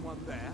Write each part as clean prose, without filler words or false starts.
someone there?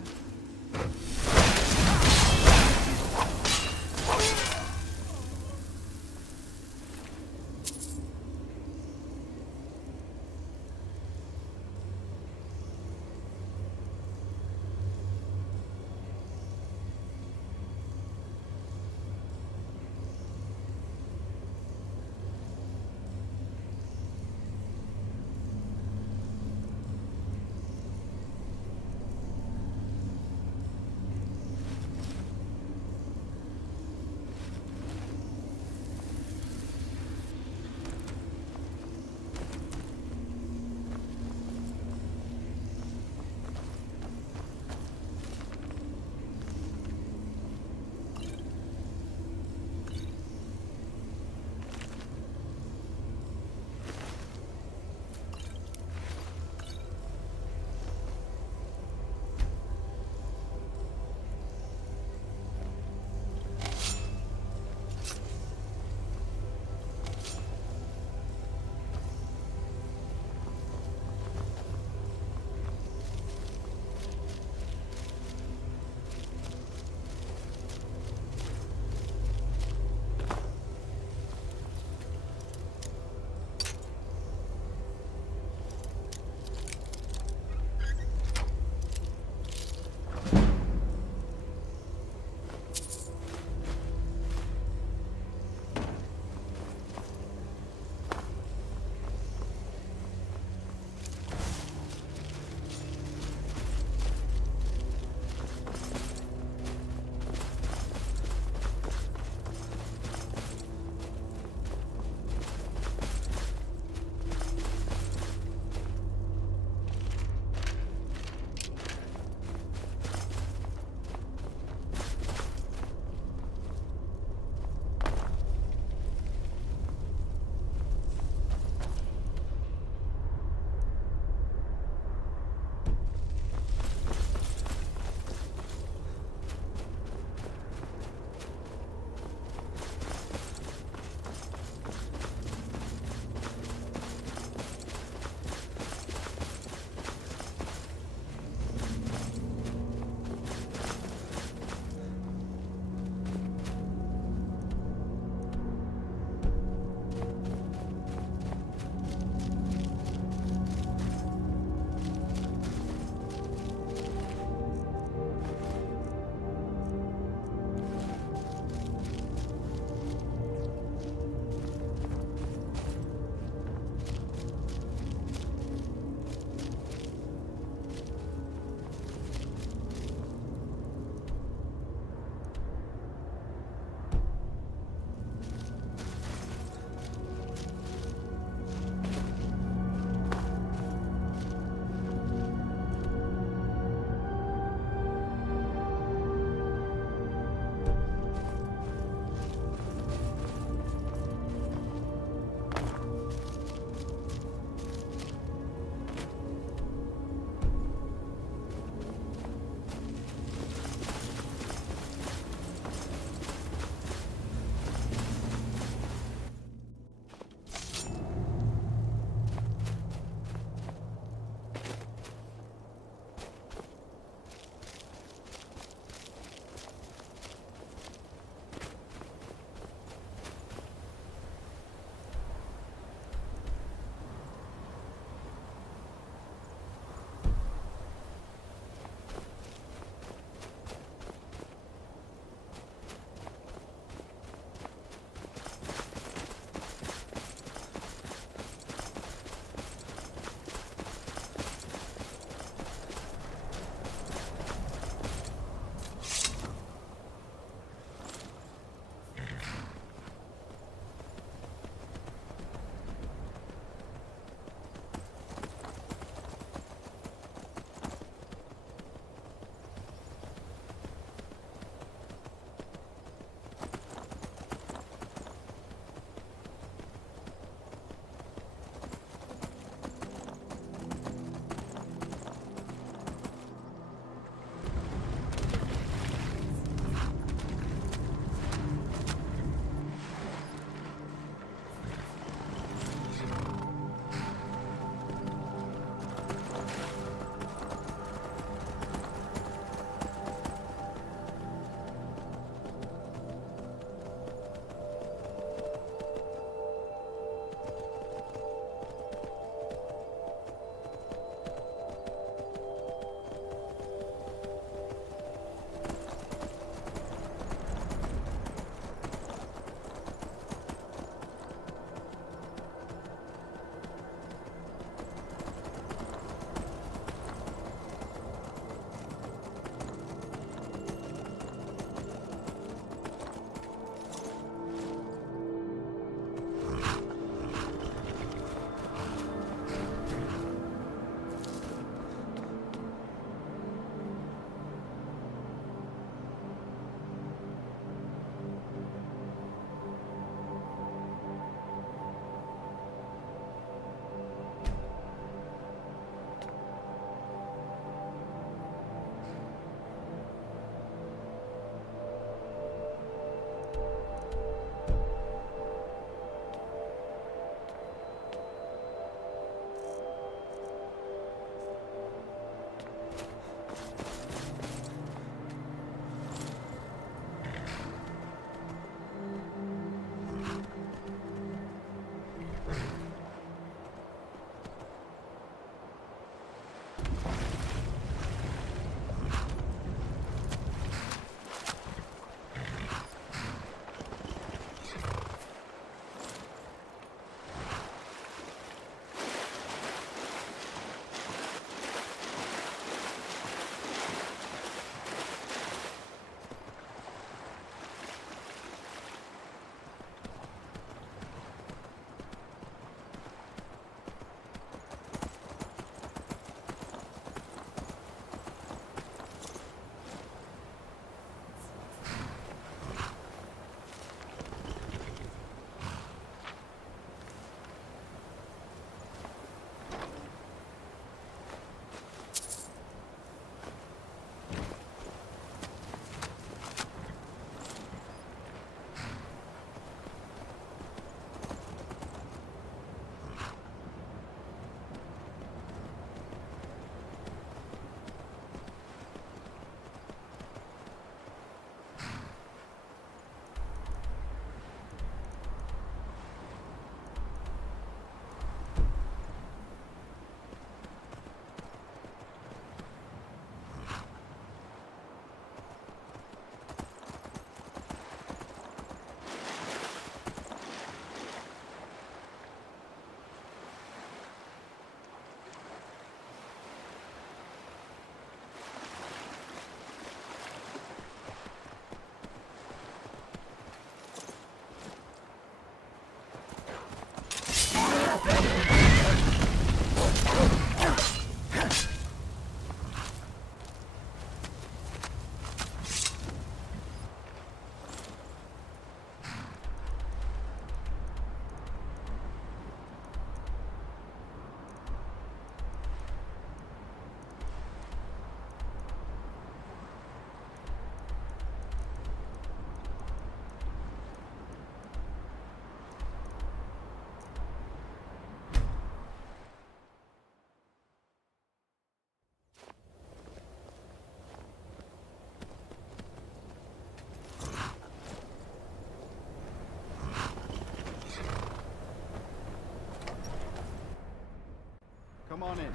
on in.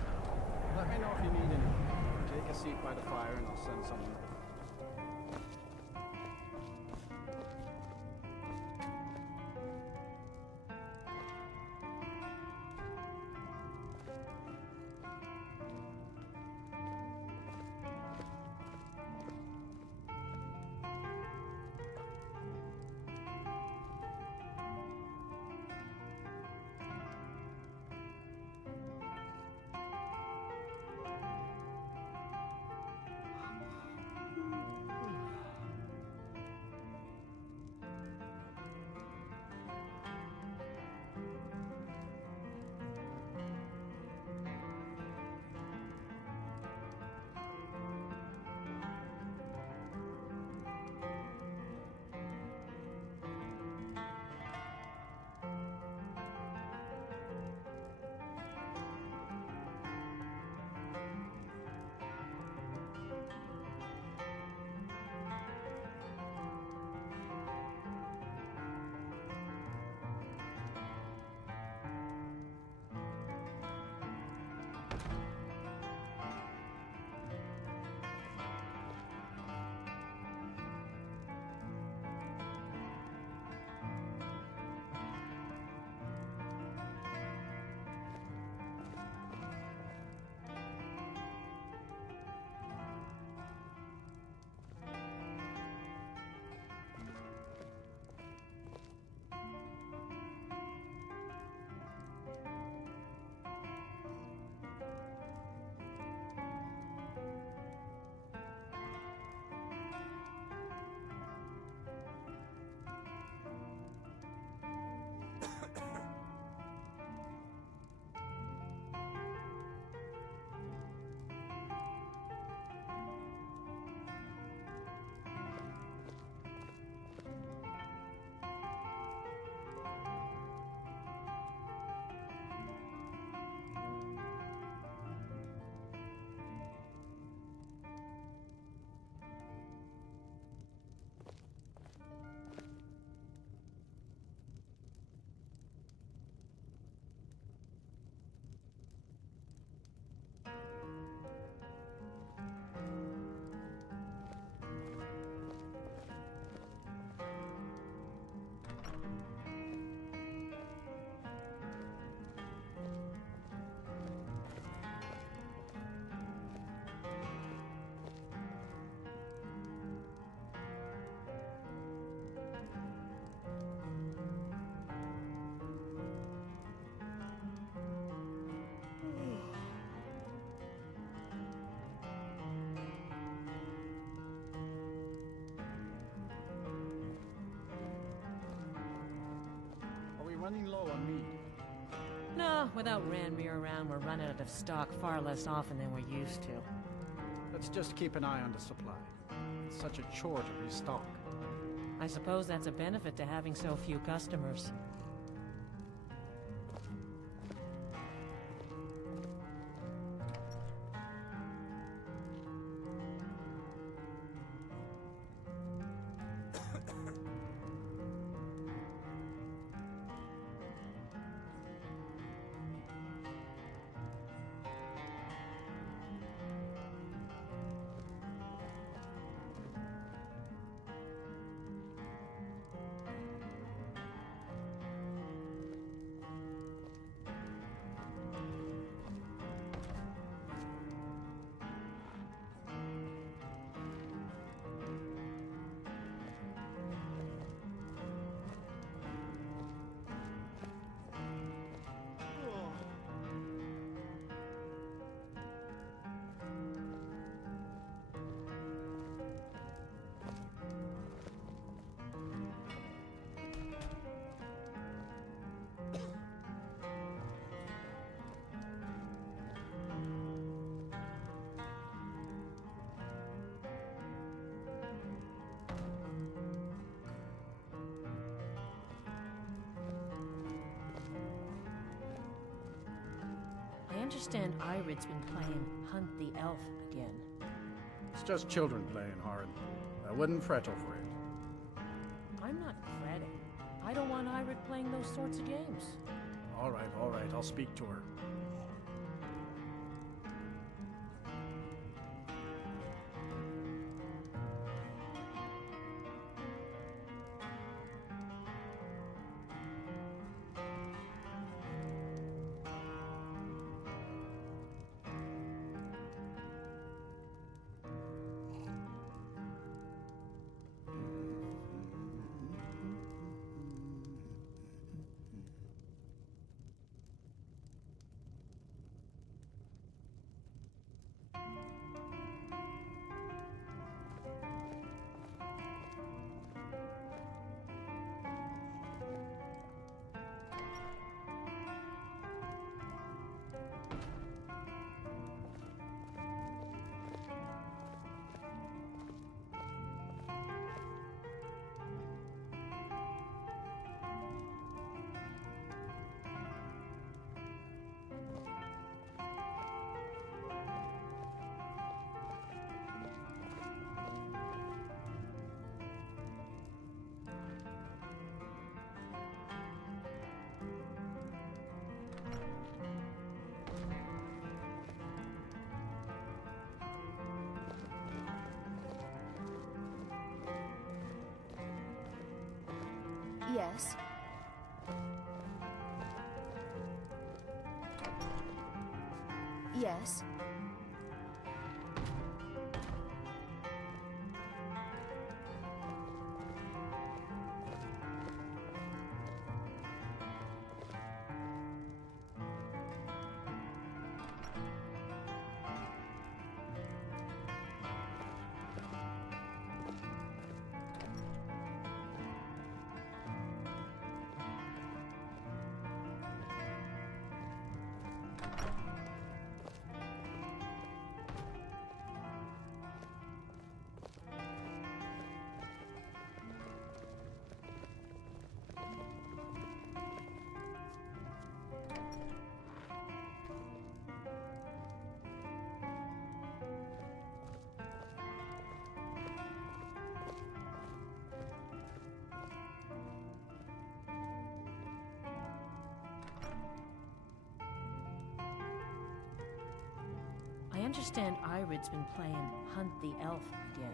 Let me know if you need anything. Take a seat by the fire and I'll send someone. Running low on meat. No, without Ranmir around, we're running out of stock far less often than we're used to. Let's just keep an eye on the supply. It's such a chore to restock. I suppose that's a benefit to having so few customers. I understand Irid's been playing Hunt the Elf again. It's just children playing, Haran. I wouldn't fret over it. I'm not fretting. I don't want Irid playing those sorts of games. All right, I'll speak to her. Yes. Yes. I understand Irid's been playing Hunt the Elf again.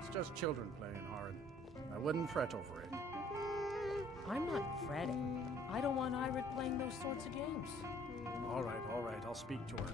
It's just children playing, Haran. I wouldn't fret over it. I'm not fretting. I don't want Irid playing those sorts of games. All right, I'll speak to her.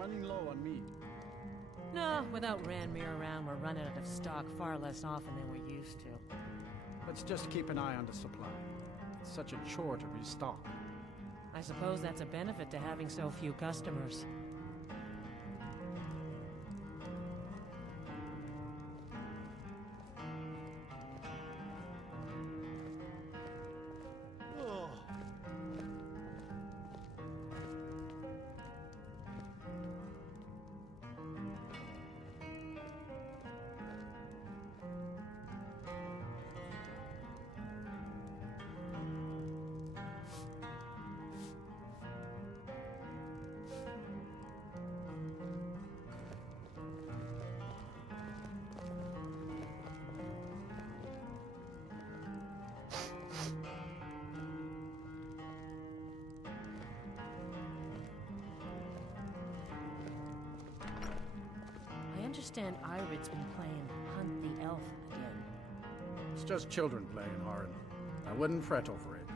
Running low on meat. No, without Ranmir around, we're running out of stock far less often than we're used to. Let's just keep an eye on the supply. It's such a chore to restock. I suppose that's a benefit to having so few customers. I understand Irid's been playing Hunt the Elf again. It's just children playing, Haran. I wouldn't fret over it.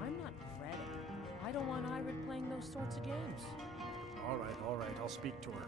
I'm not fretting. I don't want Irid playing those sorts of games. All right, I'll speak to her.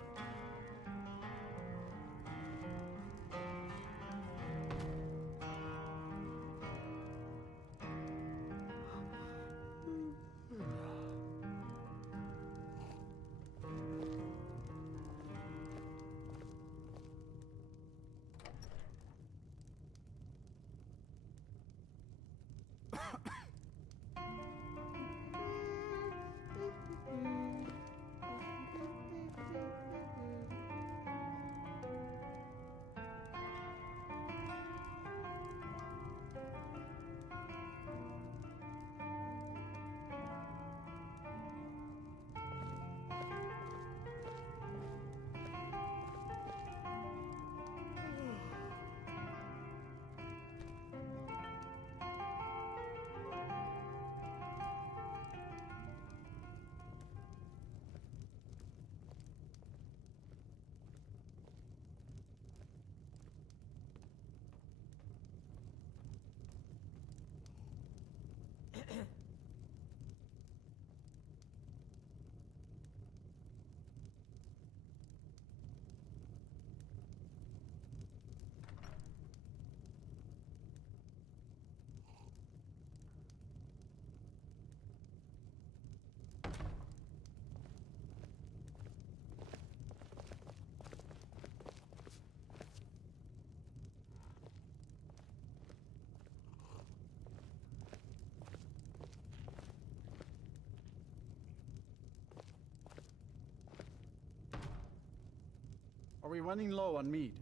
Are we running low on meat?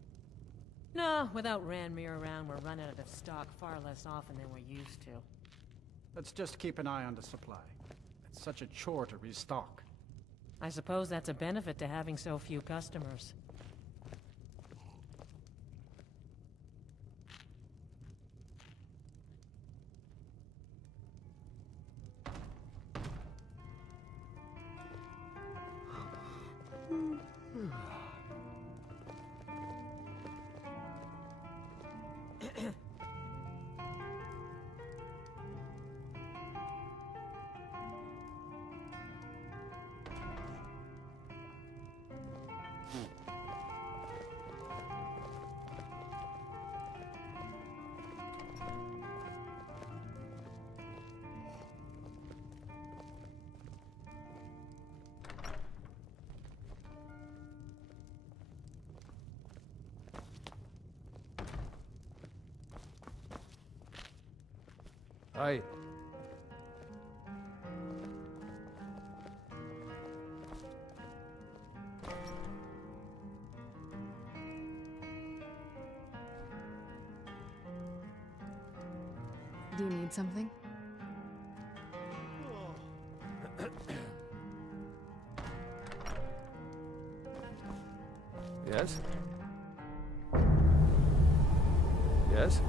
No, without Ranmir around, we're running out of stock far less often than we're used to. Let's just keep an eye on the supply. It's such a chore to restock. I suppose that's a benefit to having so few customers. Aye. Do you need something? Yes? Yes?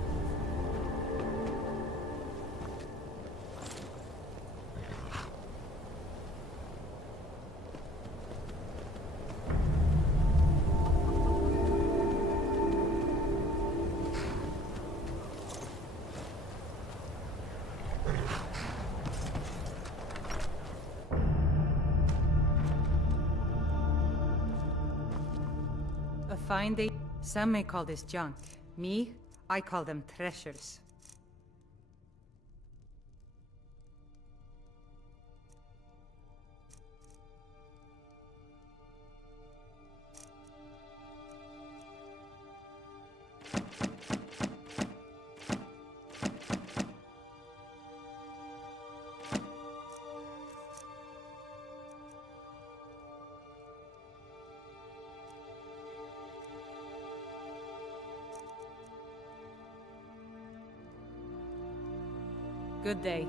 A fine day. Some may call this junk. Me, I call them treasures. Good day.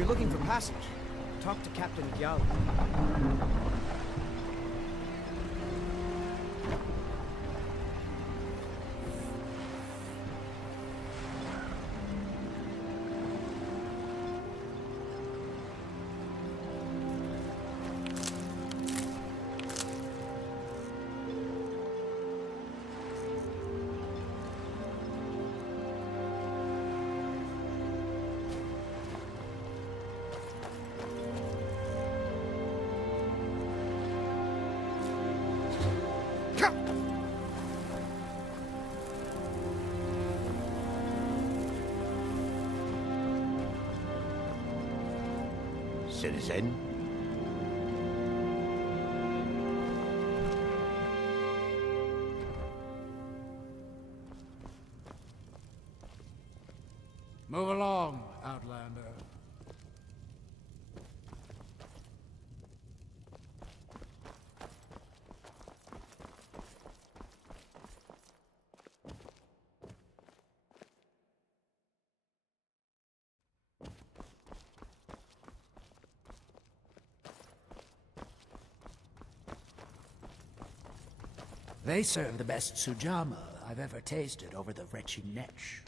you're looking for passage, talk to Captain Gyal. Citizen. Move along, Outlander. They serve the best sujama I've ever tasted over the wretched Netch.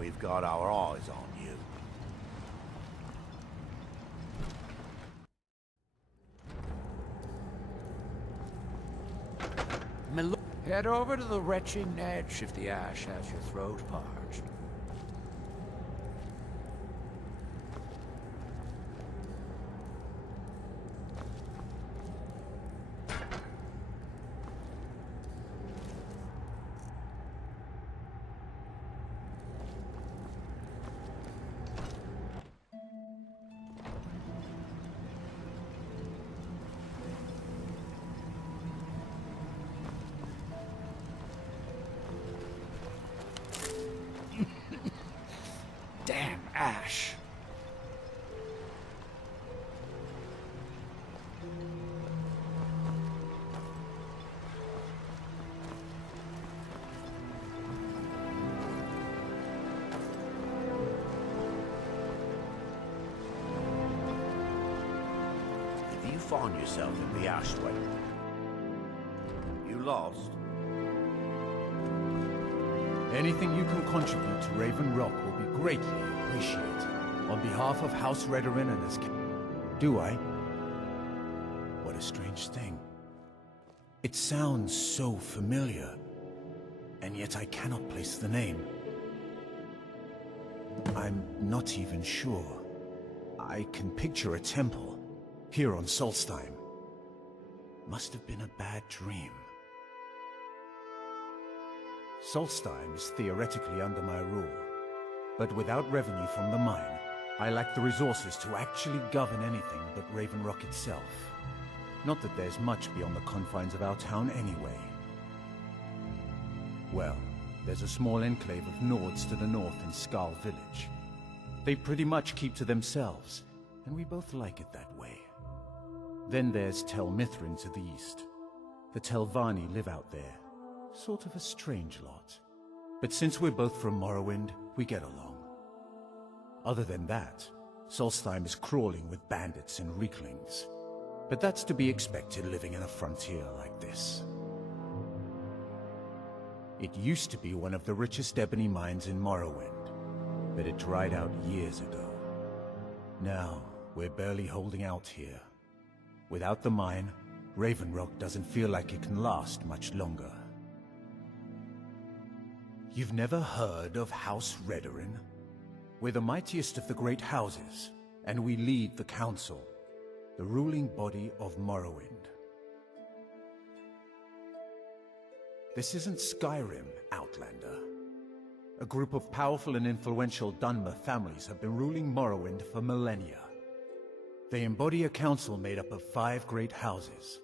We've got our eyes on you. Head over to the wretched Netch if the ash has your throat parched. Damn ash. If you find yourself in the ash way, you lost. Anything you can contribute to Raven Rock will be greatly appreciated. On behalf of House Redoran and his... Do I? What a strange thing. It sounds so familiar, and yet I cannot place the name. I'm not even sure. I can picture a temple, here on Solstheim. Must have been a bad dream. Solstheim is theoretically under my rule, but without revenue from the mine, I lack the resources to actually govern anything but Raven Rock itself. Not that there's much beyond the confines of our town anyway. Well, there's a small enclave of Nords to the north in Skal Village. They pretty much keep to themselves, and we both like it that way. Then there's Tel Mithrin to the east. The Telvanni live out there. Sort of a strange lot. But since we're both from Morrowind, we get along. Other than that, Solstheim is crawling with bandits and reeklings. But that's to be expected living in a frontier like this. It used to be one of the richest ebony mines in Morrowind, but it dried out years ago. Now, we're barely holding out here. Without the mine, Raven Rock doesn't feel like it can last much longer. You've never heard of House Redoran? We're the mightiest of the great houses, and we lead the council, the ruling body of Morrowind. This isn't Skyrim, Outlander. A group of powerful and influential Dunmer families have been ruling Morrowind for millennia. They embody a council made up of 5 great houses: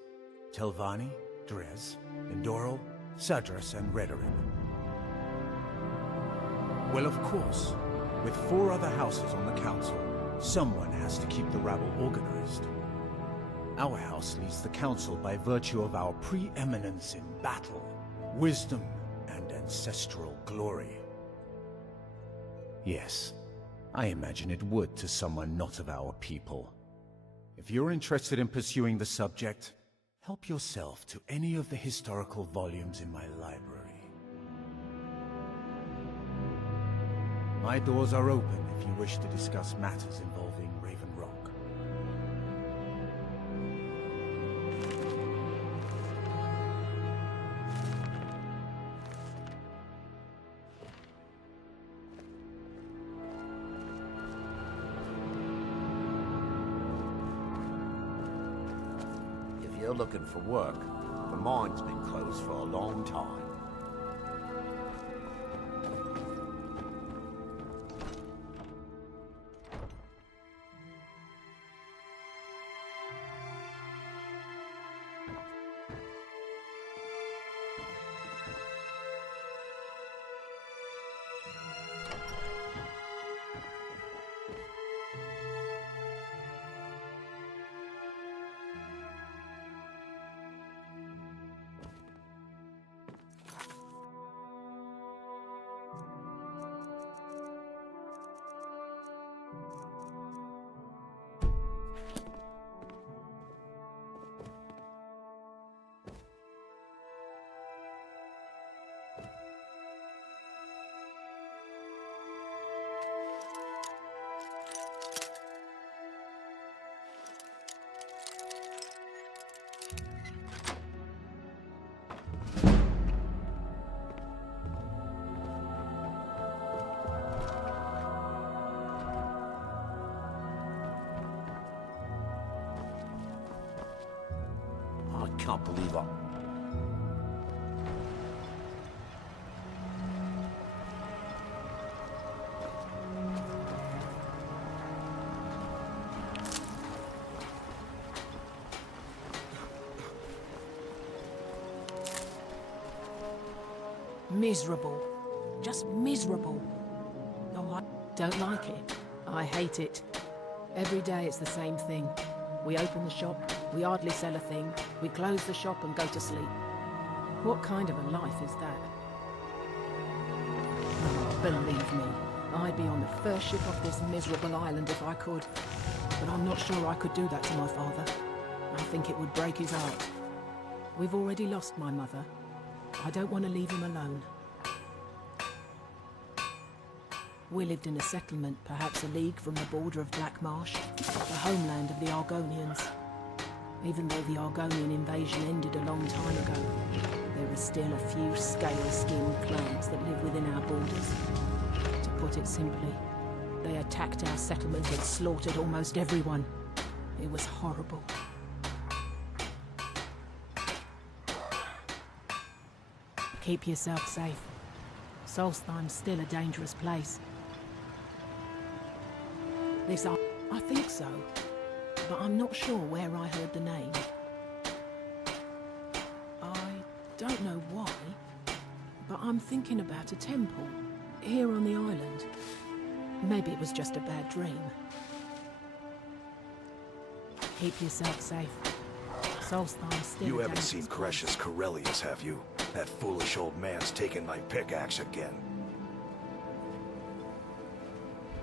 Telvanni, Dres, Endoril, Sadras, and Redoran. Well, of course, with 4 other houses on the council, someone has to keep the rabble organized. Our house leads the council by virtue of our preeminence in battle, wisdom, and ancestral glory. Yes, I imagine it would to someone not of our people. If you're interested in pursuing the subject, help yourself to any of the historical volumes in my library. My doors are open if you wish to discuss matters involving Raven Rock. If you're looking for work, the mine's been closed for a long time. I can't believe I... Miserable. Just miserable. Oh, I don't like it. I hate it. Every day it's the same thing. We open the shop, we hardly sell a thing, we close the shop and go to sleep. What kind of a life is that? Oh, believe me, I'd be on the first ship off this miserable island if I could. But I'm not sure I could do that to my father. I think it would break his heart. We've already lost my mother. I don't want to leave him alone. We lived in a settlement, perhaps a league from the border of Black Marsh, the homeland of the Argonians. Even though the Argonian invasion ended a long time ago, there are still a few scale-skinned clans that live within our borders. To put it simply, they attacked our settlement and slaughtered almost everyone. It was horrible. Keep yourself safe. Solstheim's still a dangerous place. I think so, but I'm not sure where I heard the name. I don't know why, but I'm thinking about a temple here on the island. Maybe it was just a bad dream. Keep yourself safe. Solstheim's still You a haven't seen dangerous Precious Corellius, have you? That foolish old man's taken my pickaxe again.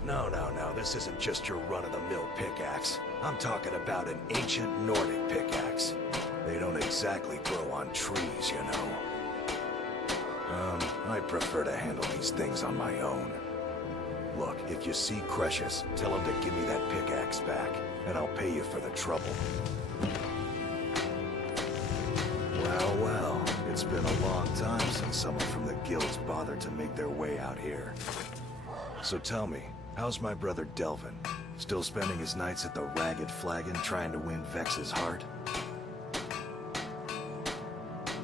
No, this isn't just your run-of-the-mill pickaxe. I'm talking about an ancient Nordic pickaxe. They don't exactly grow on trees, you know. I prefer to handle these things on my own. Look, if you see Precious, tell him to give me that pickaxe back, and I'll pay you for the trouble. Well, it's been a long time since someone from the guilds bothered to make their way out here. So tell me, how's my brother Delvin? Still spending his nights at the Ragged Flagon trying to win Vex's heart?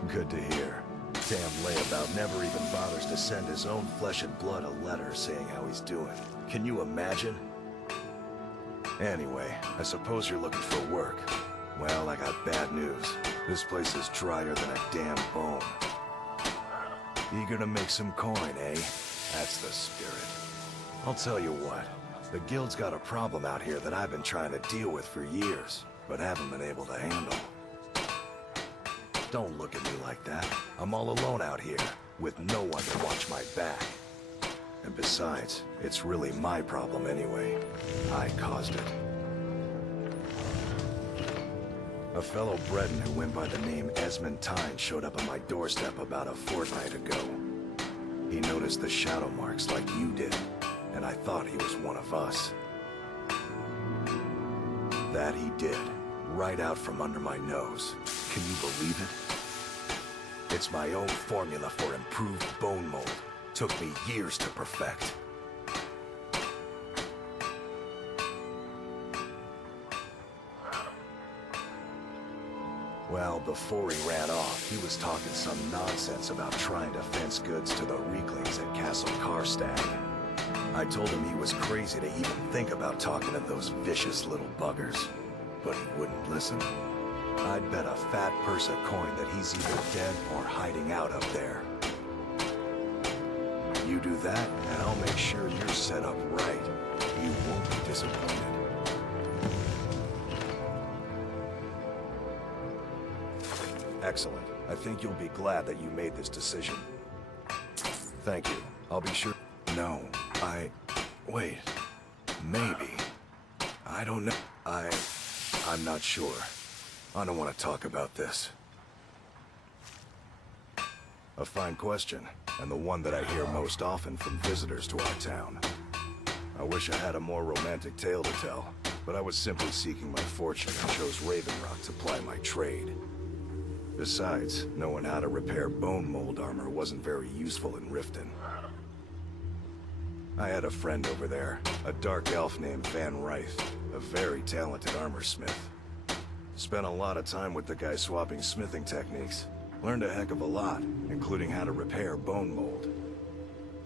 Good to hear. Damn layabout never even bothers to send his own flesh and blood a letter saying how he's doing. Can you imagine? Anyway, I suppose you're looking for work. Well, I got bad news. This place is drier than a damn bone. Eager to make some coin, eh? That's the spirit. I'll tell you what. The guild's got a problem out here that I've been trying to deal with for years, but haven't been able to handle. Don't look at me like that. I'm all alone out here, with no one to watch my back. And besides, it's really my problem anyway. I caused it. A fellow Breton who went by the name Esmond Tyne showed up on my doorstep about a fortnight ago. He noticed the shadow marks like you did, and I thought he was one of us. That he did, right out from under my nose. Can you believe it? It's my own formula for improved bone mold. Took me years to perfect. Well, before he ran off, he was talking some nonsense about trying to fence goods to the Reeklings at Castle Karstag. I told him he was crazy to even think about talking to those vicious little buggers, but he wouldn't listen. I'd bet a fat purse of coin that he's either dead or hiding out up there. You do that, and I'll make sure you're set up right. You won't be disappointed. Excellent. I think you'll be glad that you made this decision. Thank you. I'll be sure... No, wait. Maybe. I don't know. I'm not sure. I don't want to talk about this. A fine question, and the one that I hear most often from visitors to our town. I wish I had a more romantic tale to tell, but I was simply seeking my fortune and chose Raven Rock to ply my trade. Besides, knowing how to repair bone mold armor wasn't very useful in Riften. I had a friend over there, a dark elf named Van Ryth, a very talented armor smith. Spent a lot of time with the guy swapping smithing techniques. Learned a heck of a lot, including how to repair bone mold.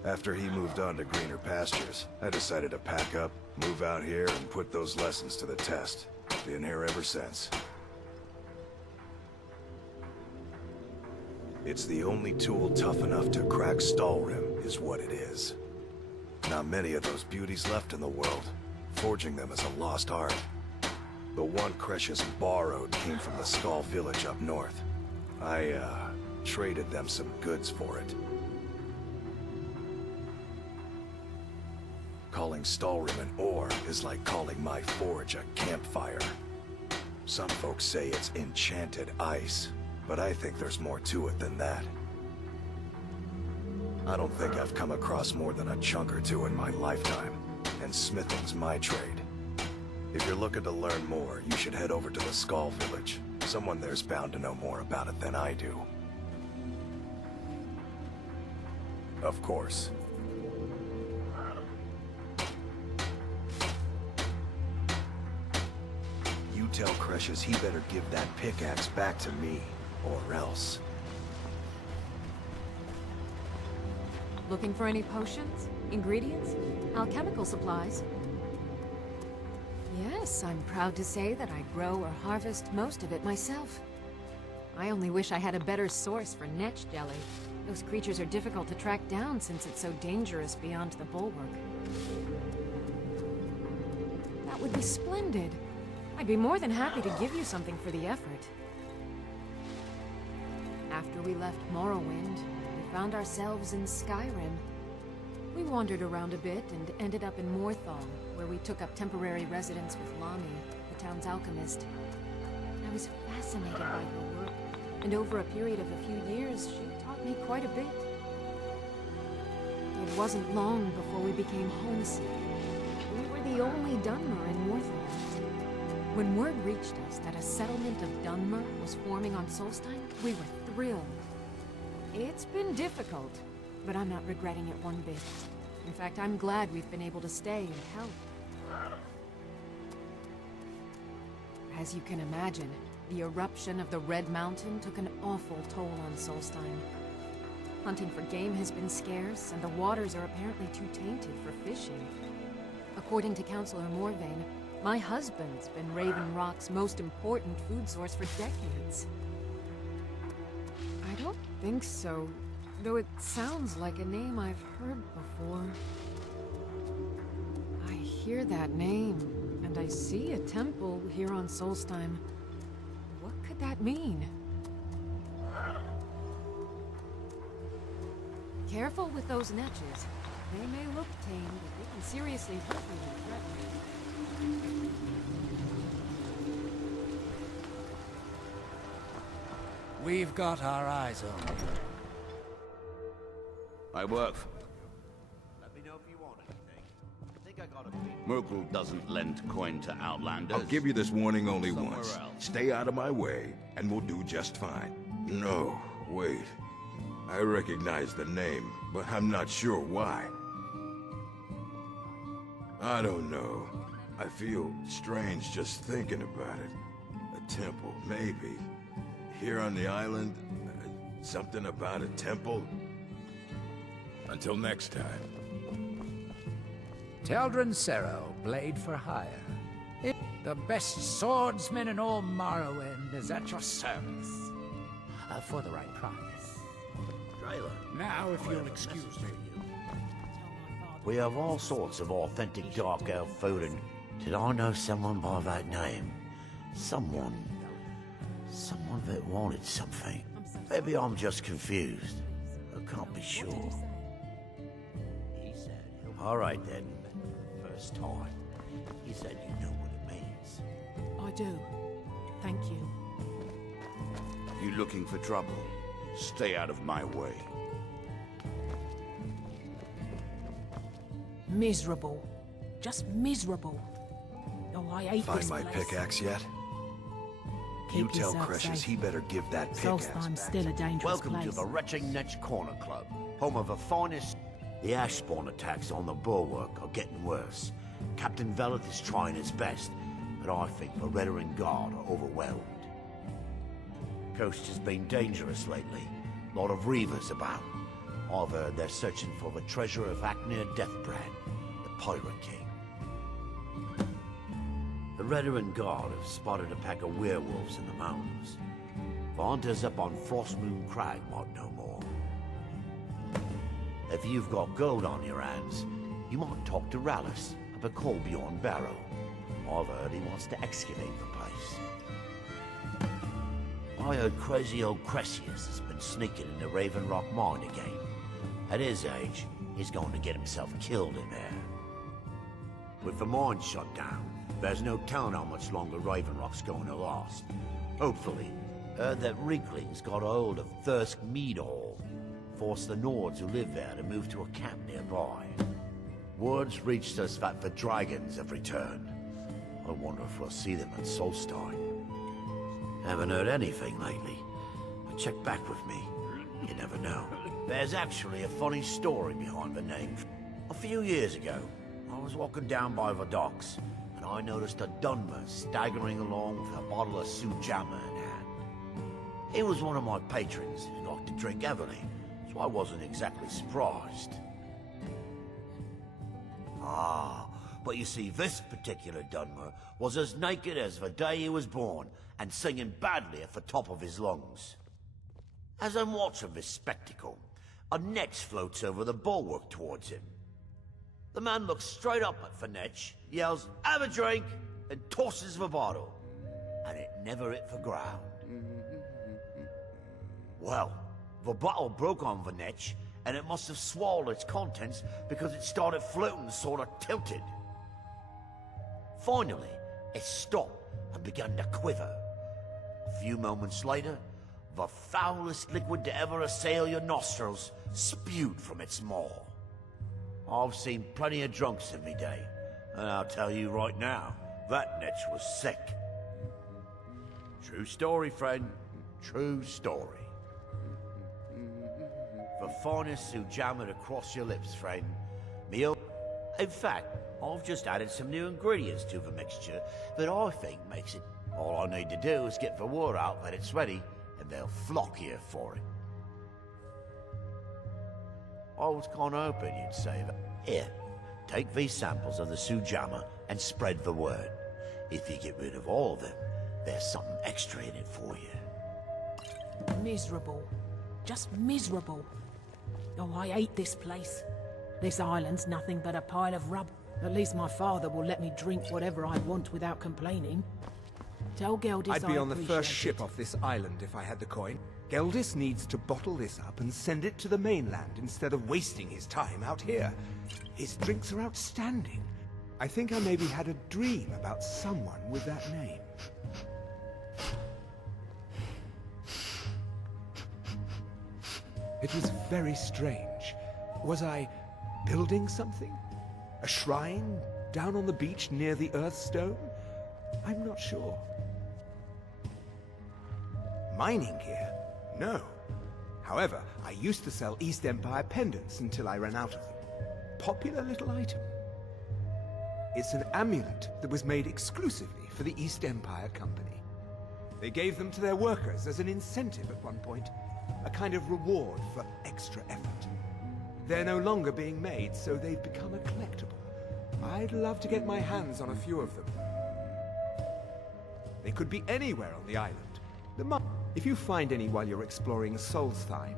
After he moved on to greener pastures, I decided to pack up, move out here, and put those lessons to the test. Been here ever since. It's the only tool tough enough to crack Stalrim, is what it is. Not many of those beauties left in the world. Forging them is a lost art. The one Cresius borrowed came from the Skull village up north. I, traded them some goods for it. Calling Stalrim an ore is like calling my forge a campfire. Some folks say it's enchanted ice, but I think there's more to it than that. I don't think I've come across more than a chunk or two in my lifetime, and smithing's my trade. If you're looking to learn more, you should head over to the Skull village. Someone there's bound to know more about it than I do. Of course. You tell Cresius he better give that pickaxe back to me, or else. Looking for any potions? Ingredients? Alchemical supplies? Yes, I'm proud to say that I grow or harvest most of it myself. I only wish I had a better source for netch jelly. Those creatures are difficult to track down since it's so dangerous beyond the bulwark. That would be splendid. I'd be more than happy to give you something for the effort. After we left Morrowind, we found ourselves in Skyrim. We wandered around a bit and ended up in Morthal, where we took up temporary residence with Lami, the town's alchemist. I was fascinated by her work, and over a period of a few years, she taught me quite a bit. It wasn't long before we became homesick. We were the only Dunmer in Morthal. When word reached us that a settlement of Dunmer was forming on Solstheim, we were thrilled. It's been difficult, but I'm not regretting it one bit. In fact, I'm glad we've been able to stay and help. As you can imagine, the eruption of the Red Mountain took an awful toll on Solstheim. Hunting for game has been scarce, and the waters are apparently too tainted for fishing. According to Councillor Morvain, my husband's been Raven Rock's most important food source for decades. I don't think so, though it sounds like a name I've heard before. I hear that name, and I see a temple here on Solstheim. What could that mean? Careful with those netches. They may look tame, but they can seriously hurt you and threaten you. We've got our eyes on you. I work for... Let me know if you want anything. I think I got a... Merkel doesn't lend coin to outlanders. I'll give you this warning only Somewhere once. else. Stay out of my way, and we'll do just fine. No, wait. I recognize the name, but I'm not sure why. I don't know. I feel strange just thinking about it. A temple, maybe. Here on the island, something about a temple. Until next time. Teldrin Serrow, blade for hire. The best swordsman in all Morrowind is at your service. For the right price. Trailer. Now, if you'll excuse me. We have all sorts of authentic dark elf food, and did I know someone by that name? Someone that wanted something. Maybe I'm just confused. I can't be sure. He said, all right then. First time. He said you know what it means. I do. Thank you. You looking for trouble? Stay out of my way. Miserable. Just miserable. Oh, I hate Find this my place. pickaxe yet? Keep You tell yourself Crescius safe. he better give that pickaxe Solstheim's back. still a dangerous Welcome place. to the Retching Netch Corner Club, home of the finest... The Ashspawn attacks on the bulwark are getting worse. Captain Veleth is trying his best, but I think the Redoran Guard are overwhelmed. Coast has been dangerous lately. A lot of reavers about. I've heard they're searching for the treasure of Aknir Deathbrand, the Pirate King. The Redoran Guard have spotted a pack of werewolves in the mountains. The hunters up on Frostmoon Crag might know more. If you've got gold on your hands, you might talk to Rallis up at Colbjorn Barrow. I've heard he wants to excavate the place. I heard crazy old Crescius has been sneaking in the Raven Rock mine again. At his age, he's going to get himself killed in there. With the mine shut down, there's no telling how much longer Raven Rock's going to last. Hopefully, heard that Reekling's got a hold of Thirsk Mead Hall. Forced the Nords who live there to move to a camp nearby. Words reached us that the dragons have returned. I wonder if we'll see them at Solstein. Haven't heard anything lately. But check back with me. You never know. There's actually a funny story behind the name. A few years ago, I was walking down by the docks, and I noticed a Dunmer staggering along with a bottle of Sujamma in hand. He was one of my patrons and liked to drink heavily, so I wasn't exactly surprised. But you see, this particular Dunmer was as naked as the day he was born, and singing badly at the top of his lungs. As I'm watching this spectacle, a Netch floats over the bulwark towards him. The man looks straight up at the Netch, yells, "Have a drink!" and tosses the bottle. And it never hit the ground. Well, the bottle broke on the Netch, and it must have swallowed its contents because it started floating sort of tilted. Finally, it stopped and began to quiver. A few moments later, the foulest liquid to ever assail your nostrils spewed from its maw. I've seen plenty of drunks in me day, and I'll tell you right now, that Netch was sick. True story, friend. True story. The finest Sujamma to cross your lips, friend. Meal. In fact, I've just added some new ingredients to the mixture that I think makes it. All I need to do is get the word out that it's ready, and they'll flock here for it. I was kind of hoping you'd say that. Here, take these samples of the Sujamma and spread the word. If you get rid of all of them, there's something extra in it for you. Miserable. Just miserable. Oh, I hate this place. This island's nothing but a pile of rubble. At least my father will let me drink whatever I want without complaining. Tell Geldis I'd be I on the first appreciate ship it. off this island if I had the coin. Geldis needs to bottle this up and send it to the mainland instead of wasting his time out here. His drinks are outstanding. I think I maybe had a dream about someone with that name. It was very strange. Was I building something? A shrine down on the beach near the Earthstone? I'm not sure. Mining here? No. However, I used to sell East Empire pendants until I ran out of them. Popular little item. It's an amulet that was made exclusively for the East Empire Company. They gave them to their workers as an incentive at one point, a kind of reward for extra effort. They're no longer being made, so they've become a collectible. I'd love to get my hands on a few of them. They could be anywhere on the island. If you find any while you're exploring Solstheim,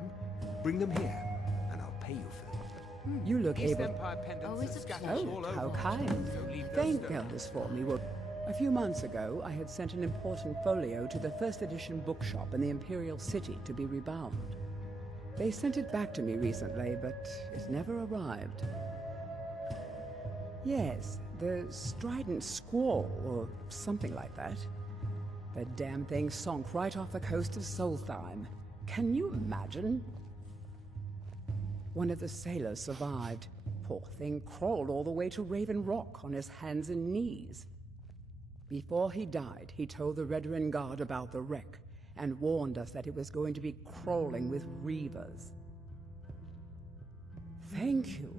bring them here, and I'll pay you for them. You look East able... Empire pendants are scattered all Oh, how over. kind. So leave no Thank stone. Geldis for me. Well, a few months ago, I had sent an important folio to the first edition bookshop in the Imperial City to be rebound. They sent it back to me recently, but it never arrived. Yes, the Strident Squall, or something like that. The damn thing sunk right off the coast of Solstheim. Can you imagine? One of the sailors survived. Poor thing crawled all the way to Raven Rock on his hands and knees. Before he died, he told the Redoran Guard about the wreck and warned us that it was going to be crawling with reavers. Thank you.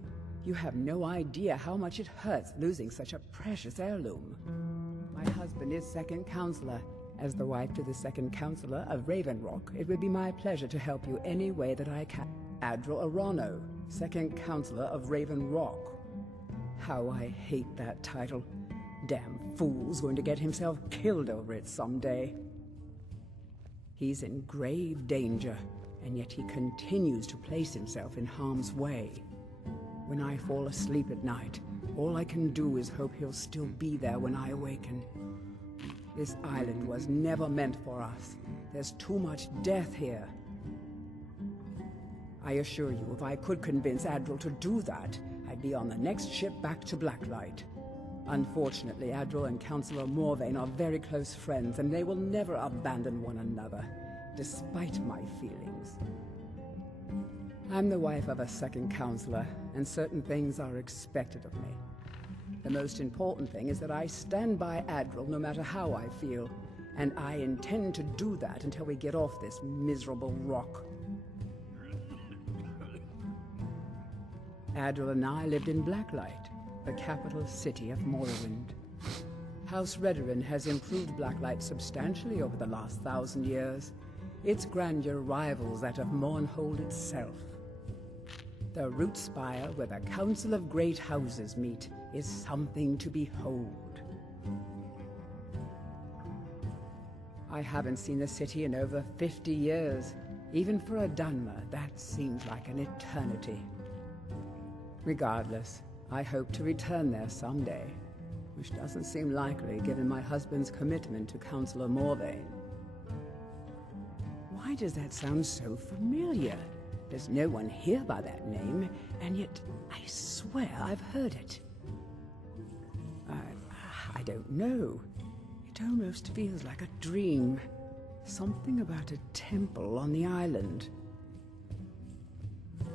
You have no idea how much it hurts losing such a precious heirloom. My husband is second counselor. As the wife to the second counselor of Raven Rock, it would be my pleasure to help you any way that I can. Adral Arano, second counselor of Raven Rock. How I hate that title. Damn fool's going to get himself killed over it someday. He's in grave danger, and yet he continues to place himself in harm's way. When I fall asleep at night, all I can do is hope he'll still be there when I awaken. This island was never meant for us. There's too much death here. I assure you, if I could convince Adral to do that, I'd be on the next ship back to Blacklight. Unfortunately, Adral and Councillor Morvain are very close friends, and they will never abandon one another, despite my feelings. I'm the wife of a second counselor, and certain things are expected of me. The most important thing is that I stand by Adral no matter how I feel, and I intend to do that until we get off this miserable rock. Adral and I lived in Blacklight, the capital city of Morrowind. House Redoran has improved Blacklight substantially over the last 1,000 years. Its grandeur rivals that of Mournhold itself. The root spire where the Council of Great Houses meet is something to behold. I haven't seen the city in over 50 years. Even for a Dunmer, that seems like an eternity. Regardless, I hope to return there someday, which doesn't seem likely given my husband's commitment to Councillor Morvain. Why does that sound so familiar? There's no one here by that name, and yet I swear I've heard it. I don't know. It almost feels like a dream. Something about a temple on the island.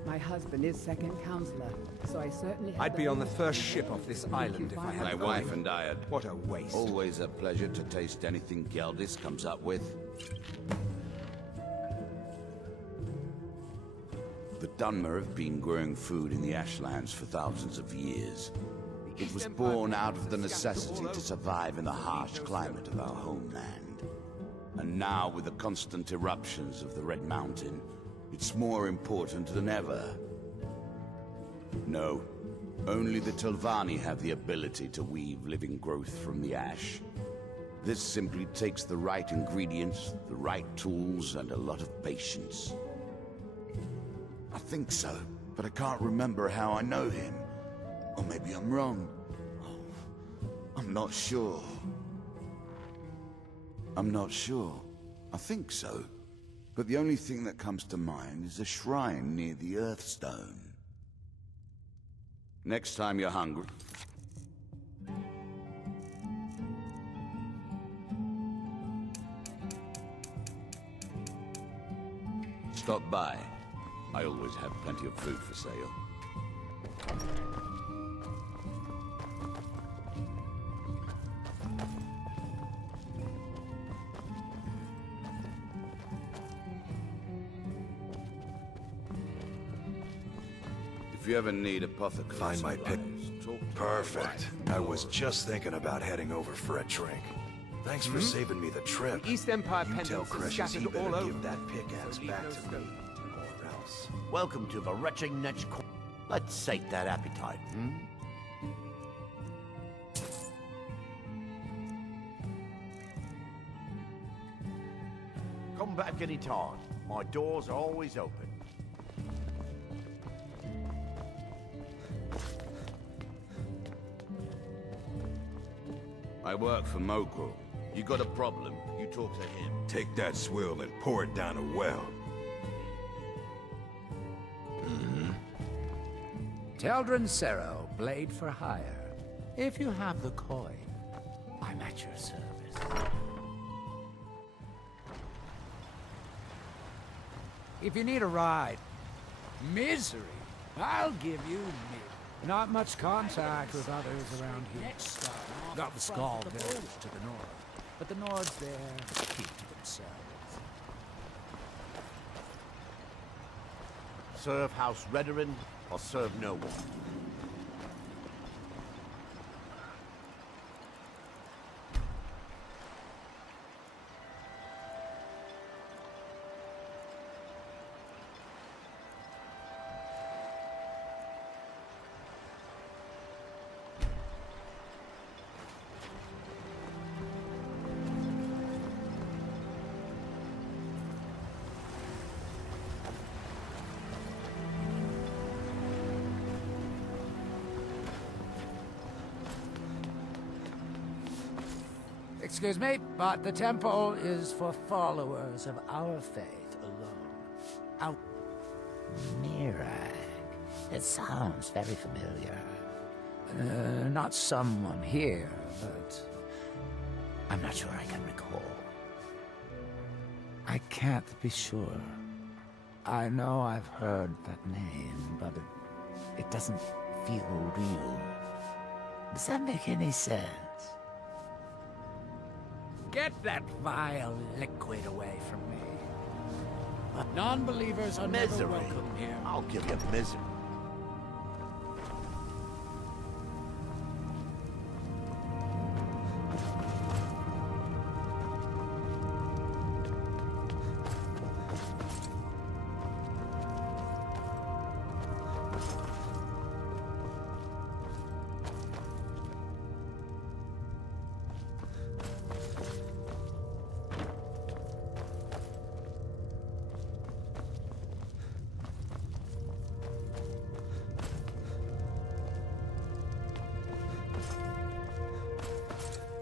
My husband is second counselor, so I certainly have I'd be on the first ship off this island if I had My the wife money. and I had What a waste. always a pleasure to taste anything Geldis comes up with. The Dunmer have been growing food in the Ashlands for thousands of years. It was born out of the necessity to survive in the harsh climate of our homeland. And now, with the constant eruptions of the Red Mountain, it's more important than ever. No, only the Telvanni have the ability to weave living growth from the ash. This simply takes the right ingredients, the right tools, and a lot of patience. I think so, but I can't remember how I know him. Or maybe I'm wrong. I'm not sure. I'm not sure. I think so. but the only thing that comes to mind is a shrine near the Earthstone. Next time you're hungry... stop by. I always have plenty of food for sale. If you ever need apothecary Find my pick. supplies, Perfect. I was just thinking about heading over for a drink. Thanks for saving me the trip. The East Empire You tell pendants are Precious he scattered better all over. give that pickaxe back to me, or else. Welcome to the retching next co- Let's sate that appetite, hmm? Come back any time. My doors are always open. I work for Mogul. You got a problem, you talk to him. Take that swill and pour it down a well. Teldrin Sero, blade for hire. If you have the coin, I'm at your service. If you need a ride, misery, I'll give you misery. Not much contact with others around here. Got the Skull Village to the north, but the Nords there keep to themselves. Serve House Redoran or serve no one. Excuse me, but the temple is for followers of our faith alone. Out. Mirag. It sounds very familiar. Not someone here, but I'm not sure I can recall. I can't be sure. I know I've heard that name, but it doesn't feel real. Does that make any sense? Get that vile liquid away from me. Non-believers are never welcome here. I'll give you misery.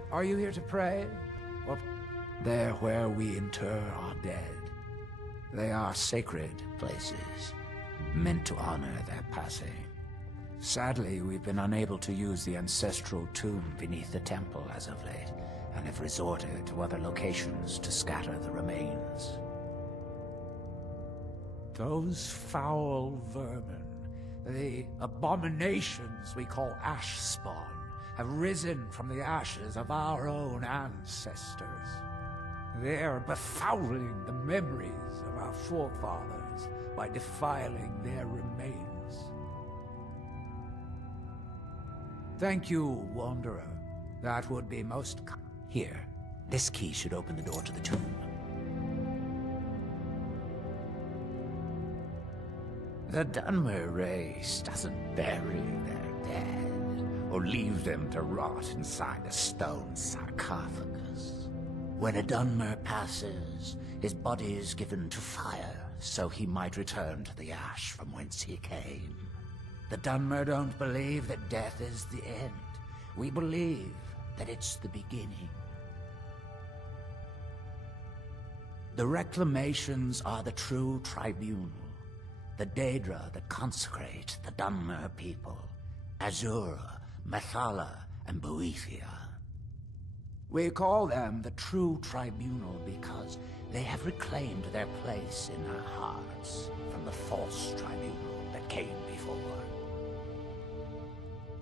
Are you here to pray? Or there where we inter our dead? They are sacred places, meant to honor their passing. Sadly, we've been unable to use the ancestral tomb beneath the temple as of late, and have resorted to other locations to scatter the remains. Those foul vermin, the abominations we call ash spawn, have risen from the ashes of our own ancestors. They're befouling the memories of our forefathers by defiling their remains. Thank you, Wanderer. That would be most kind. Here, this key should open the door to the tomb. The Dunmer race doesn't bury their dead, or leave them to rot inside a stone sarcophagus. When a Dunmer passes, his body is given to fire, so he might return to the ash from whence he came. The Dunmer don't believe that death is the end. We believe that it's the beginning. The reclamations are the true tribunal. The Daedra that consecrate the Dunmer people. Azura, Methala, and Boethia. We call them the true tribunal because they have reclaimed their place in our hearts from the false tribunal that came before.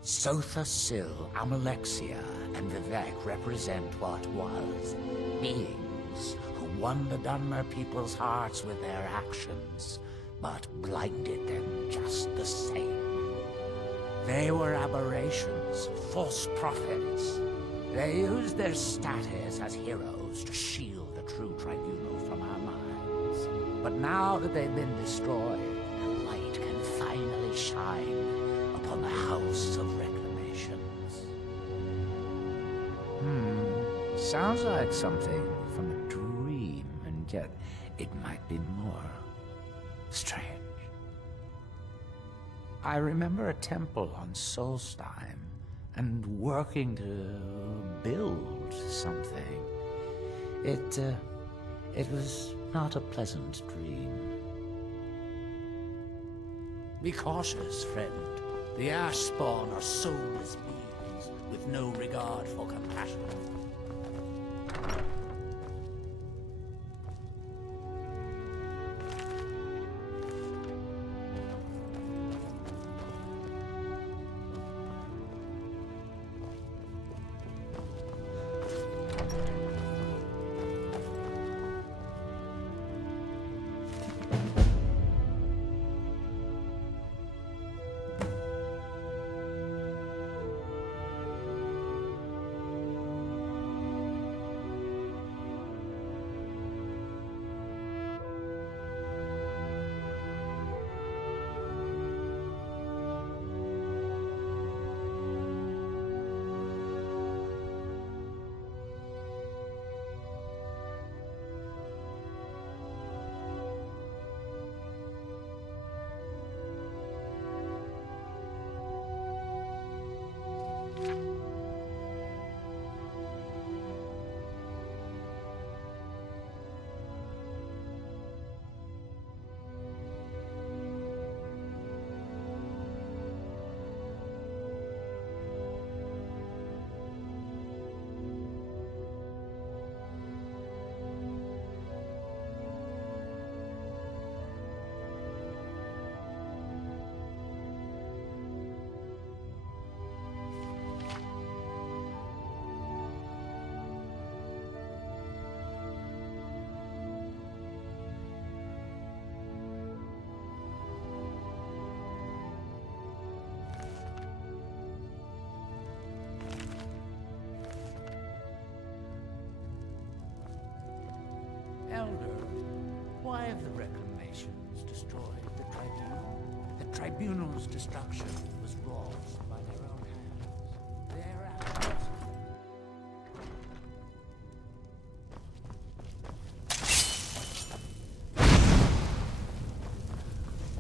Sotha Sil, Amalexia, and Vivek represent what was. Beings who won the Dunmer people's hearts with their actions, but blinded them just the same. They were aberrations, false prophets. They used their status as heroes to shield the true tribunal from our minds. But now that they've been destroyed, the light can finally shine upon the House of Reclamations. Sounds like something from a dream, and yet it might be more strange. I remember a temple on Solstheim, and working to build something. It was not a pleasant dream. Be cautious, friend. The Ashspawn are soulless beings with no regard for compassion. Elder, why have the reclamations destroyed the tribunal? The tribunal's destruction was wrought by their own hands. Their actions.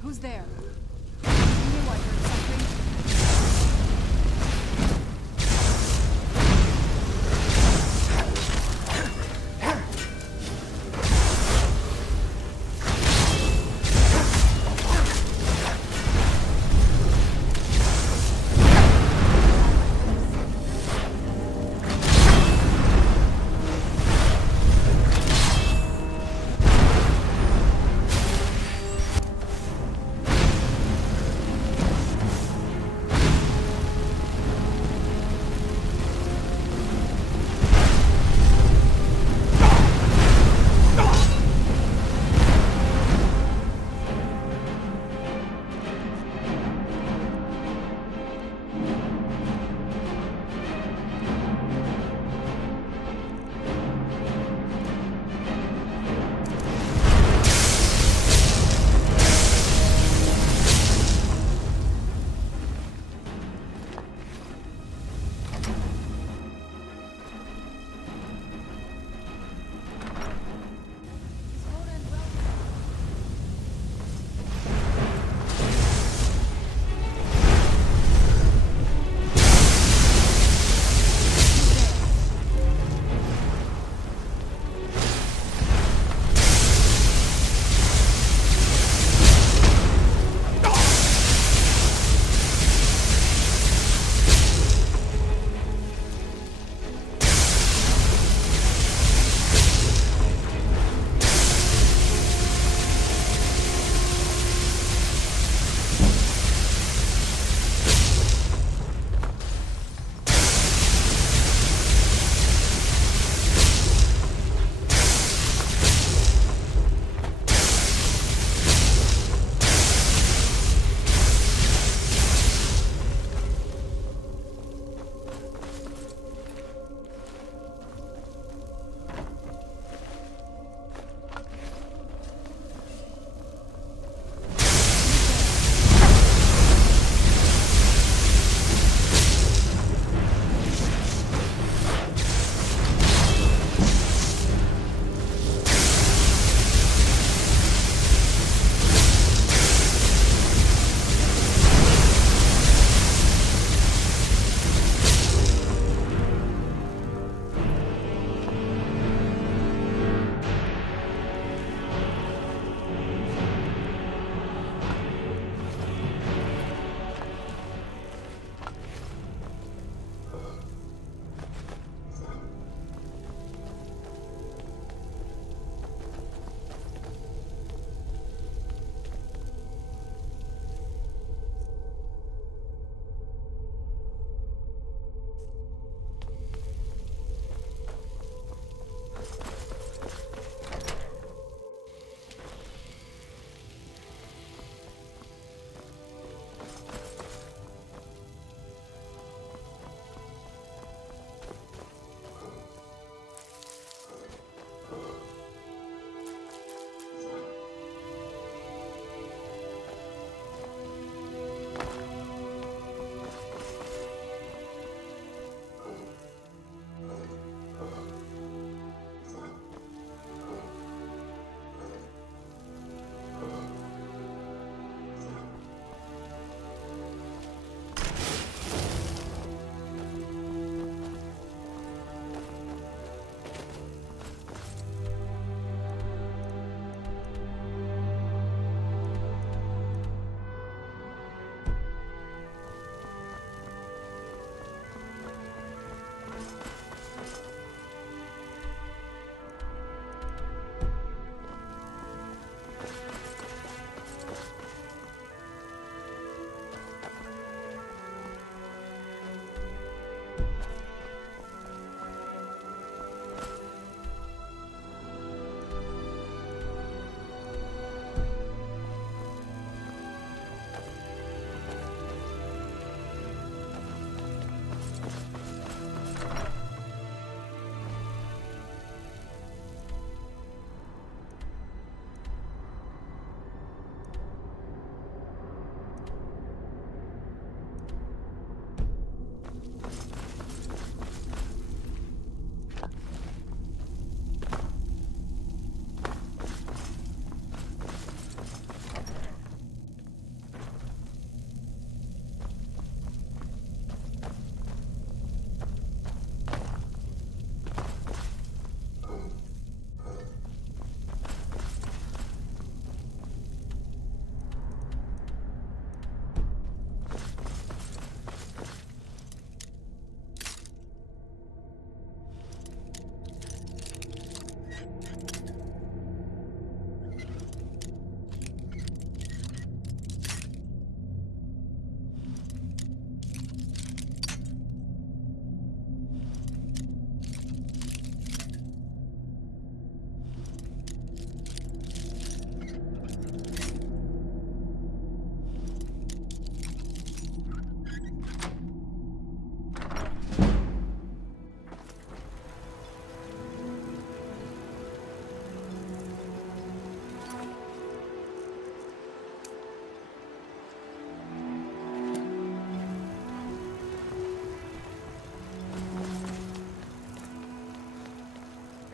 Who's there? I knew I heard something.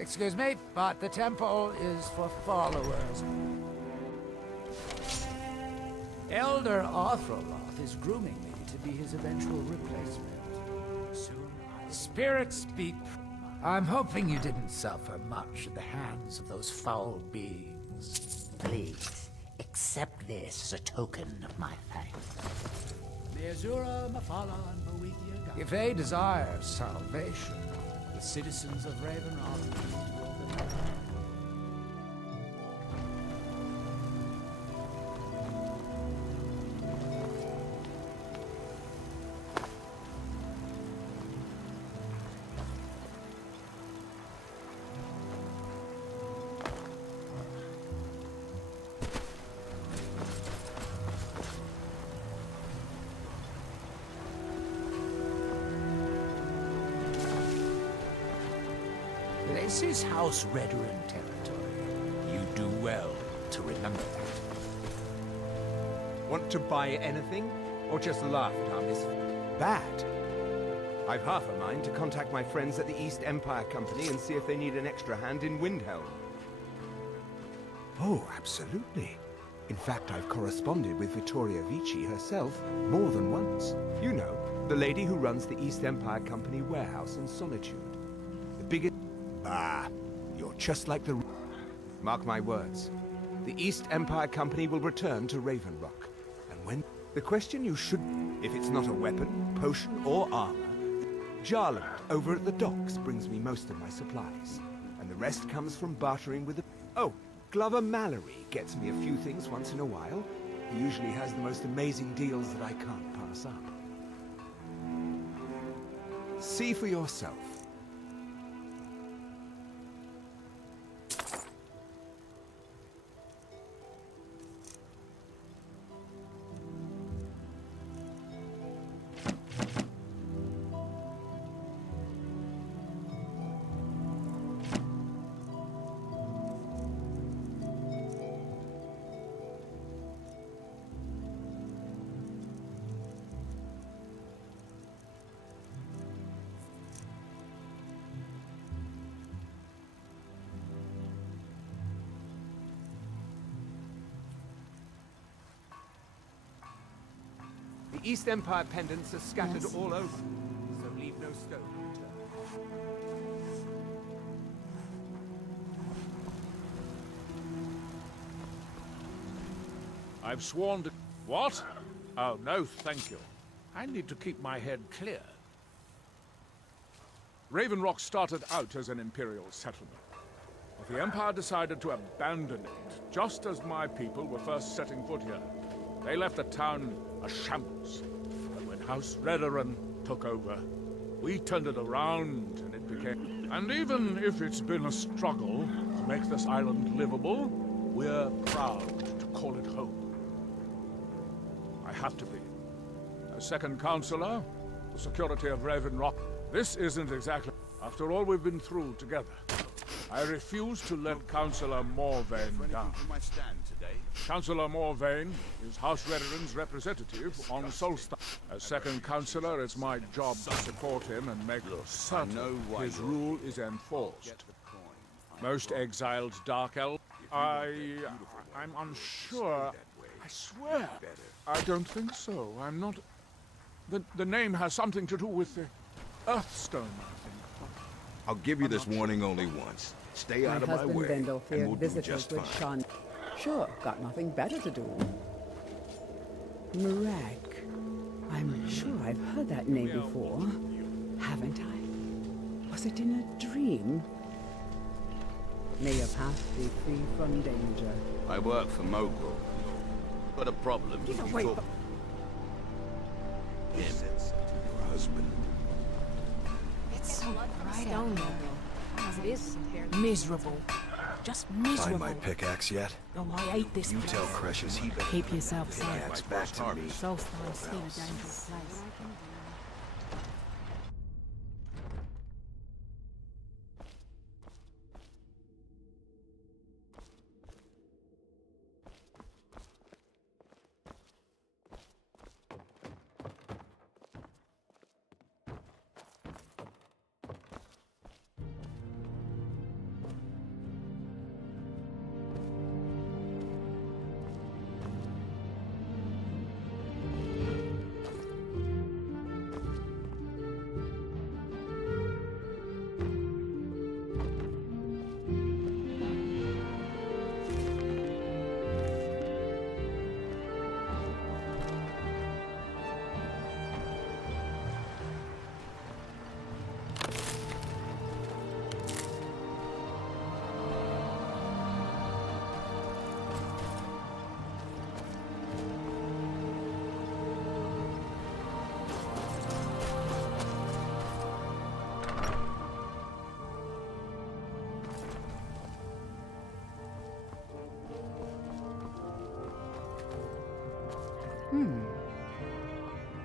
Excuse me, but the temple is for followers. Elder Arthroloth is grooming me to be his eventual replacement. Soon, spirits speak. I'm hoping you didn't suffer much at the hands of those foul beings. Please, accept this as a token of my thanks. If they desire salvation, the citizens of Ravenloft. This is House Redoran territory. You do well to remember that. Want to buy anything? Or just laugh at our Bad. I've half a mind to contact my friends at the East Empire Company and see if they need an extra hand in Windhelm. Oh, absolutely. In fact, I've corresponded with Vittoria Vici herself more than once. You know, the lady who runs the East Empire Company warehouse in Solitude. The biggest... Ah, you're just like the... Mark my words. The East Empire Company will return to Raven Rock. And when... The question you should... If it's not a weapon, potion, or armor, Jarland over at the docks brings me most of my supplies. And the rest comes from bartering with the... Oh, Glover Mallory gets me a few things once in a while. He usually has the most amazing deals that I can't pass up. See for yourself. The East Empire pendants are scattered all over, so leave no stone unturned. I've sworn to... What? Oh, no, thank you. I need to keep my head clear. Raven Rock started out as an Imperial settlement, but the Empire decided to abandon it, just as my people were first setting foot here. They left the town a shambles, but when House Redoran took over, we turned it around and it became... And even if it's been a struggle to make this island livable, we're proud to call it home. I have to be. As second counselor, the security of Raven Rock, this isn't exactly... After all we've been through together, I refuse to let Councillor Morvain down. Councillor Morvain is House Redoran's representative on Solstice. As second councillor, it's my job to support him and make certain his rule is enforced. Most exiled Dark Elves... I'm unsure. I swear. I don't think so. I'm not... The name has something to do with the Earthstone, I think. I'll give you this warning only once. Stay out of my way, and we'll do just fine. Sean. Sure, got nothing better to do. Mirac. I'm sure I've heard that name before. Haven't I? Was it in a dream? May your path be free from danger. I work for Mogul. Got a problem. Wait, Your husband. It's so bright out there, as it is compared to... Miserable. Just miserable. Find my pickaxe yet? Oh, I hate this You place. tell Precious he better Keep yourself put the safe. pickaxe back to me. Solstice's still a dangerous place.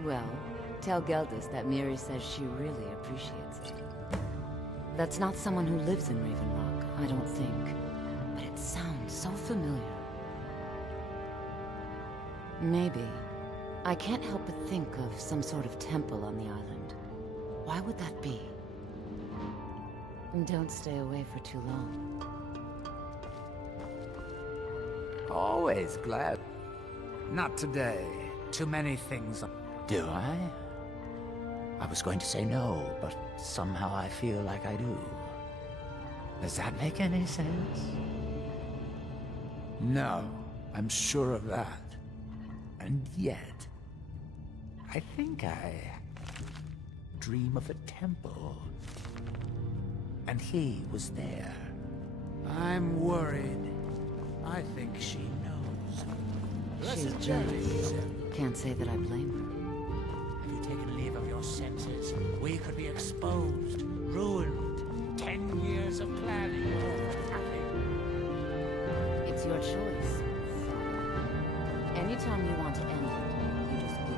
Well, tell Geldis that Miri says she really appreciates it. That's not someone who lives in Raven Rock, I don't think. But it sounds so familiar. Maybe. I can't help but think of some sort of temple on the island. Why would that be? And don't stay away for too long. Always glad. Not today. Too many things. Do I? I was going to say no, but somehow I feel like I do. Does that make any sense? No, I'm sure of that. And yet, I think I dream of a temple. And he was there. I'm worried. I think she knows. She's jealous. Can't say that I blame her. Have you taken leave of your senses? We could be exposed, ruined. 10 years of planning. It's your choice. Anytime you want to end it, you just give it.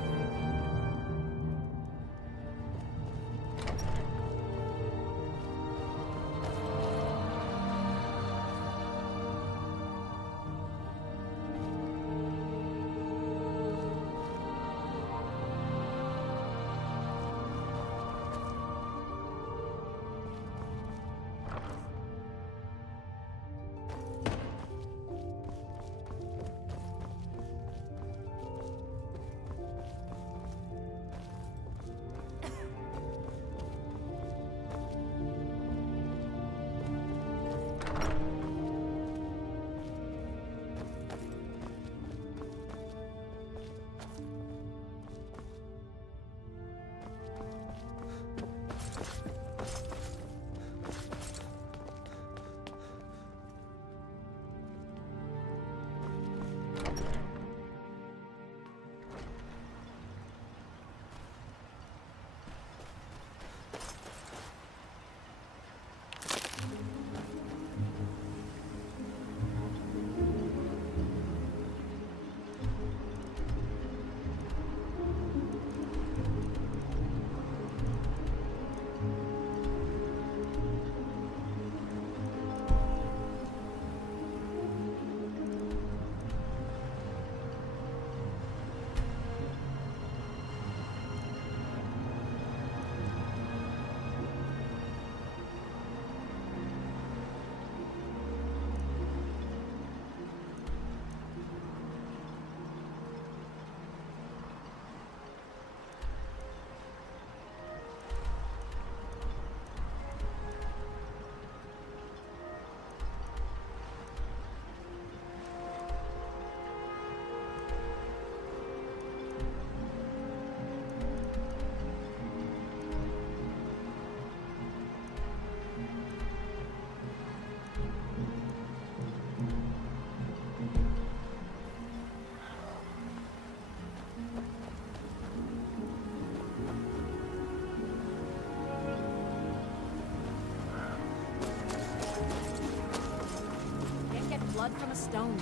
Blood from a stone.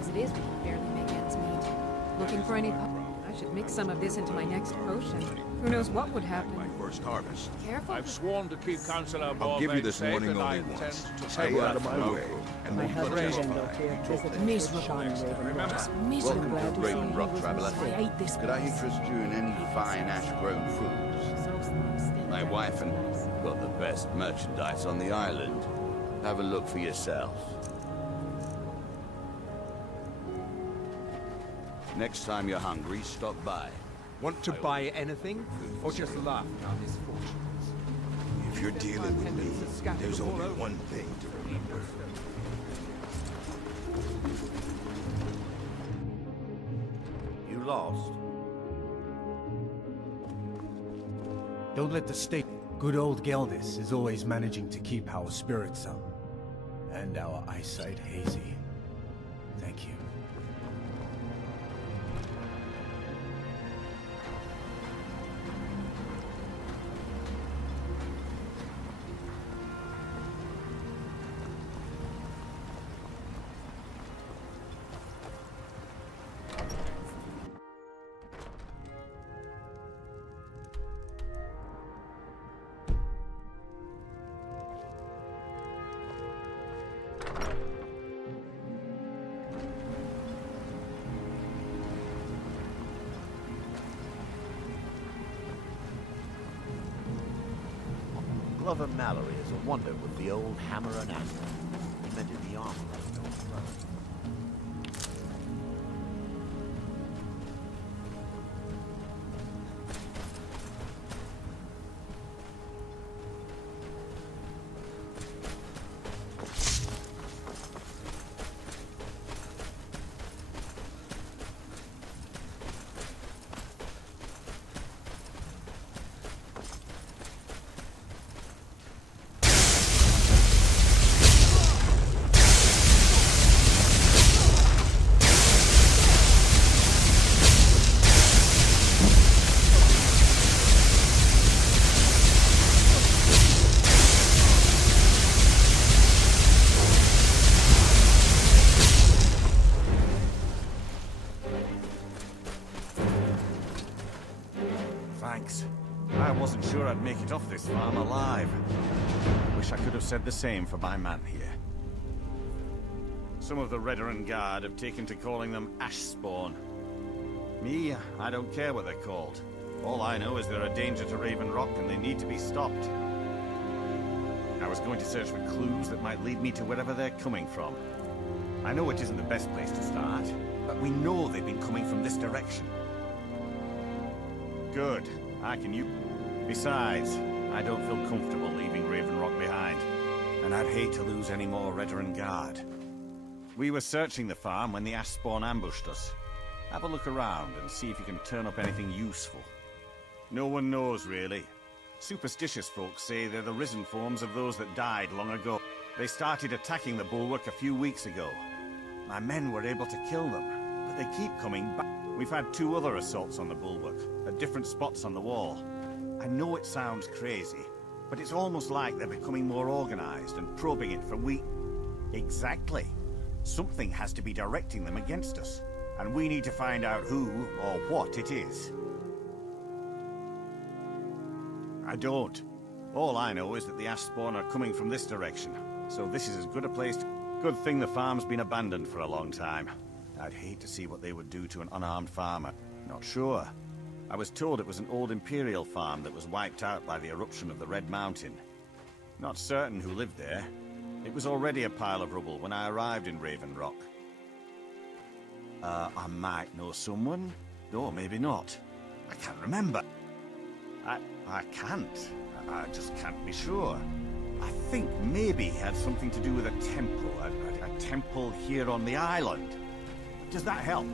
As it is, we can barely make ends meet. Looking for any I should mix some of this into my next potion. Who knows what would happen? My first harvest. Careful. I've sworn to keep Councillor I'll give you Borbeck this safe, warning and I only intend once. to Stay take out of my way, and My we'll husband justify Randolph here visited Miserable. Sean Raven Rock. Miserable. Glad to see Raven he Rock was traveler. I hate this Could I place. interest you in any fine ash-grown foods? My wife and got the best merchandise on the island. Have a look for yourself. Next time you're hungry, stop by. Want to buy anything? Or just laugh at our misfortunes? If you're dealing with me, there's only one thing to remember. You lost. Don't let the state... Good old Geldis is always managing to keep our spirits up. And our eyesight hazy. Thank you. Glover Mallory is a wonder with the old hammer and anvil. He mended the armor of an old brother. Thanks. I wasn't sure I'd make it off this farm alive. Wish I could have said the same for my man here. Some of the Redoran Guard have taken to calling them Ashspawn. Me, I don't care what they're called. All I know is they're a danger to Raven Rock and they need to be stopped. I was going to search for clues that might lead me to wherever they're coming from. I know it isn't the best place to start, but we know they've been coming from this direction. Good. I can use... Besides, I don't feel comfortable leaving Raven Rock behind. And I'd hate to lose any more Redoran Guard. We were searching the farm when the Ashspawn ambushed us. Have a look around and see if you can turn up anything useful. No one knows, really. Superstitious folks say they're the risen forms of those that died long ago. They started attacking the bulwark a few weeks ago. My men were able to kill them, but they keep coming back. We've had 2 other assaults on the bulwark, at different spots on the wall. I know it sounds crazy, but it's almost like they're becoming more organized and probing it from Exactly. Something has to be directing them against us, and we need to find out who or what it is. I don't. All I know is that the Ashspawn are coming from this direction, so this is as good a place to... Good thing the farm's been abandoned for a long time. I'd hate to see what they would do to an unarmed farmer. Not sure. I was told it was an old Imperial farm that was wiped out by the eruption of the Red Mountain. Not certain who lived there. It was already a pile of rubble when I arrived in Raven Rock. I might know someone, or maybe not. I can't remember. I can't. I just can't be sure. I think maybe it had something to do with a temple. A temple here on the island. Does that help?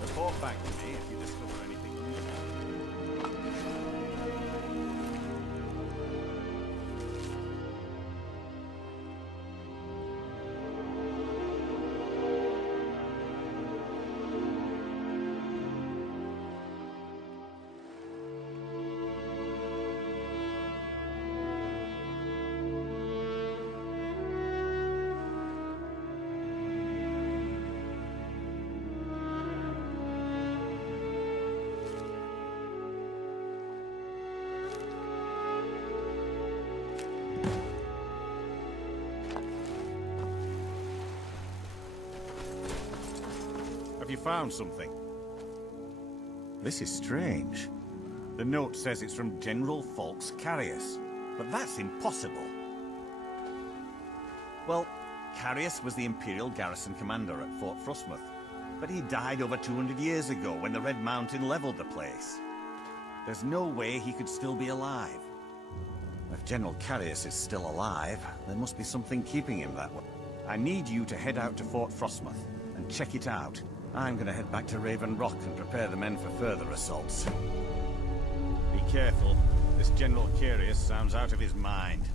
Report back to me if you discover anything unusual. Have you found something? This is strange. The note says it's from General Falks Carius, but that's impossible. Well, Carius was the Imperial garrison commander at Fort Frostmoth, but he died over 200 years ago when the Red Mountain leveled the place. There's no way he could still be alive. If General Carius is still alive, there must be something keeping him that way. I need you to head out to Fort Frostmoth and check it out. I'm gonna head back to Raven Rock and prepare the men for further assaults. Be careful. This General Carius sounds out of his mind.